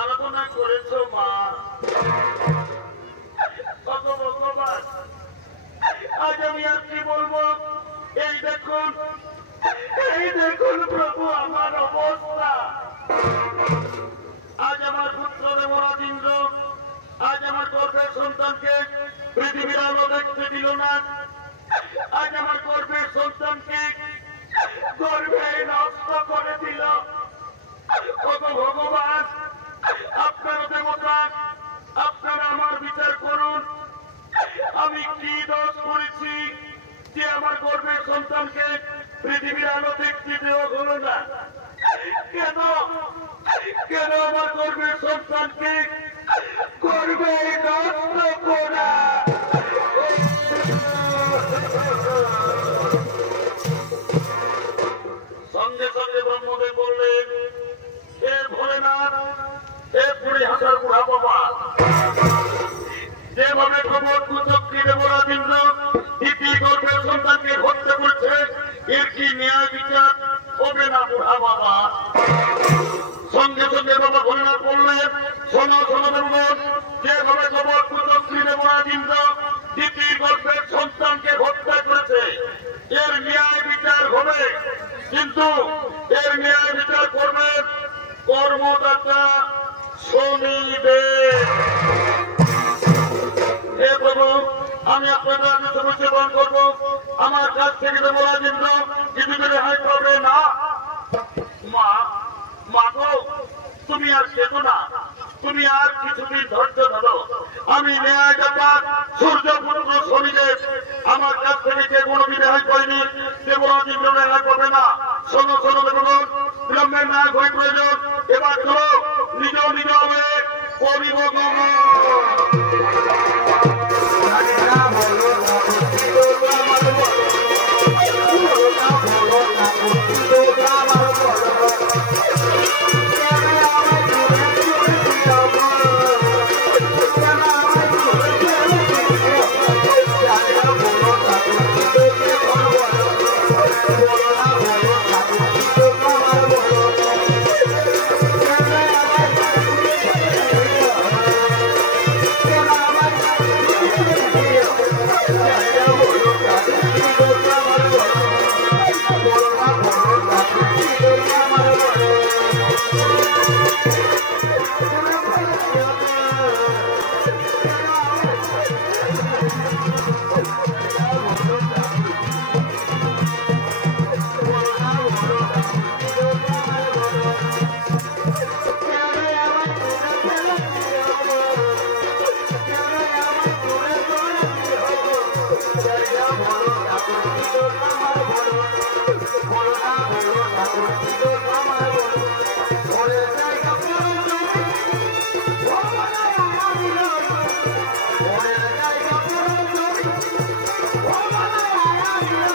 আরাধনা করেছো মা, কত ভগবান। আজ আমি আর কি বলবো, এই দেখুন প্রভু আমার অবস্থা। আজ আমার পুত্র দেবরাজ ইন্দ্র আজ আমার গর্ভের সন্তানকে পৃথিবীর আলো দেখতে দিল না। আজ আমার গর্ভের সন্তানকে গর্ভে নষ্ট করে দিল। কত ভগবান, আপনারা দেবতা, আপনারা আমার বিচার করুন। আমি কি দোষ করেছি যে আমার গর্ভের সন্তানকে পৃথিবীর আলো দেখতে দেওয়া হলো না? কেন কেন আমার গর্ভের সন্তানকে গর্ভে নষ্ট করা? সঙ্গে সঙ্গে ব্রহ্মদেব বললেন, হে ভোলেনাথ, হে পুরী হাসার বুড়া বাবা, যেভাবে খবর কুচক্রী দেবরাজ ইন্দ্র দ্বিতীয় গর্ভের সন্তানকে হত্যা করছে, এর কি ন্যায় বিচার হবে না বুড়া বাবা? সঙ্গে সঙ্গে বাবা ভোলেনাথ বললেন, শোনো শোনো দেবগণ, যেভাবে খবর কুচক্রী দেবরাজ ইন্দ্র দ্বিতীয় গর্ভের সন্তানকে হত্যা করেছে, এর ন্যায় বিচার হবে, কিন্তু এর ন্যায় বিচার করবে কর্মদাতা শনিদেব। হে প্রভু, আমি আপনাদের আদেশ সেবন করবো, আমার কাছ থেকে দেবরাজ ইন্দ্র কিছু রেহাই পাবে না। মা, মা গো, তুমি আর কেঁদো না, তুমি আর কিছুদিন ধৈর্য ধরো। আমি ন্যায়দাতা সূর্যপুত্র শনিদেব, আমার কাছ থেকে যে কোনোদিন রেহাই পাইনি, দেবরাজ ইন্দ্র রেহাই পাবে না। শোনো শোনো দেবগণ, ব্রহ্মের নায়ক হয়ে প্রয়োজন, এবার চলো নিজ নিজ হয়ে করিব গমন। আমার লাগিল